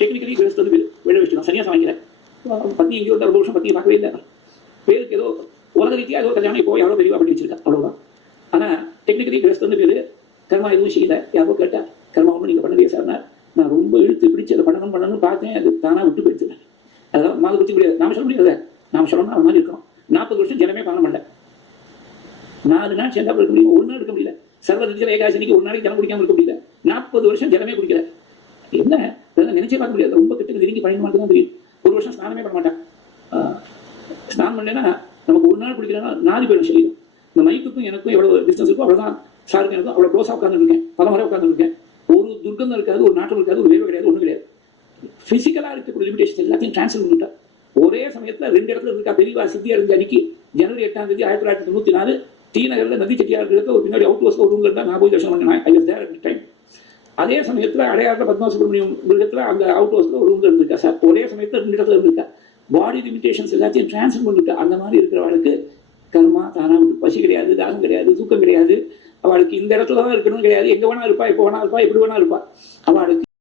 Technically கிரகஸ்து வந்து விழ வச்சுதான் சன்னியாசம் வாங்கிக்கிறேன். பத்தி எங்கேயோ ரொம்ப வருஷம் பத்தியை பார்க்கவே இல்லை. பேருக்கு ஏதோ உலக ரீதியாக ஏதோ கல்யாணம் இப்போ யாரோ பெரியவா பண்ணி வச்சிருக்கா, அவ்வளோதான். ஆனால் டெக்னிக்கலி கிரகஸ்து வந்து பேர் கர்மா எதுவும் செய்யலை. யாரோ கேட்டா கர்மா ஒன்றும் நீங்கள் பண்ணவே சார்னா நான் ரொம்ப இழுத்து பிடிச்சி அதை பண்ணணும்னு பார்த்தேன். அது தானாக விட்டு போயிடுச்சு. அதெல்லாம் மாத பற்றி முடியாது, நாம சொல்ல முடியாது. நாம சொல்லணும்னா அது மாதிரி இருக்கணும். 40 வருஷம் ஜனமே பண்ண மாட்டேன். 4 நாள் சேர்ந்தா இருக்க முடியும், 1 நாள் இருக்க முடியல. சர்வ ரீதியில் ஏகாசனிக்கு 1 நாளைக்கு ஜனம் குடிக்காம இருக்க முடியல. 40 வருஷம் ஜனமே குடிக்கல. என்ன அதெல்லாம் நினைச்சே பார்க்க முடியாது. ரொம்ப கிட்ட நெருங்கி பயணம் மட்டும் தான் தெரியும். 1 வருஷம் ஸ்நானமே பண்ண மாட்டேன். ஸ்நானம் பண்ணேன்னா நமக்கு 1 நாள் குடிக்கிறேன்னா 4 பேரும் செய்யும். இந்த மைக்குக்கும் எனக்கும் எவ்வளோ டிஸ்டன்ஸ் இருக்கும் அவ்வளோதான். சாருக்கு எனக்கும் அவ்வளோ க்ளோஸாக உட்காந்துருக்கேன். பல முறை உட்காந்துருக்கேன். ஒரு துர்க்கந்தம் இருக்காது, ஒரு நாட்டம் இருக்காது, ஒரு வேர்வை கிடையாது, ஒன்றும் கிடையாது. ஃபிசிக்கலாக இருக்கக்கூடிய லிமிடேஷன் எல்லாத்தையும் டிரான்ஸ்ஃபர் பண்ணிட்டா. ஒரே சமயத்தில் 2 இடத்துல இருக்கா. பெரியவா சித்தி அடைஞ்ச அன்னைக்கு ஜனவரி 8ஆம் தேதி 1994 டி நகரில் நதி செட்டியார் இருக்க ஒரு பின்னாடி அவுட் ஹவுஸ்ல ஒரு ரூம்ல இருந்தால் நான் போய் தரிசனம் பண்ணேன். I was there at the time. அதே சமயத்தில் அடையாளத்தில் பத்மா சுப்ரமணியம் மிருகத்தில் அந்த அவுட் ஹவுஸ்ல ஒரு ரூம்ல இருந்திருக்கா சார். ஒரே சமயத்தில் 2 இடத்துல இருந்திருக்கா. பாடி லிமிடேஷன்ஸ் எல்லாத்தையும் டிரான்ஸ்ஃபர் பண்ணிட்டா. அந்த மாதிரி இருக்கிறவளுக்கு கர்மா தானா பசி கிடையாது, தாகம் கிடையாது, தூக்கம் கிடையாது. அவளுக்கு இந்த இடத்துல தான் இருக்கணும்னு கிடையாது. எங்க வேணா இருப்பா, எப்போ வேணா இருப்பா, எப்படி வேணா இருப்பா. அவளுக்கு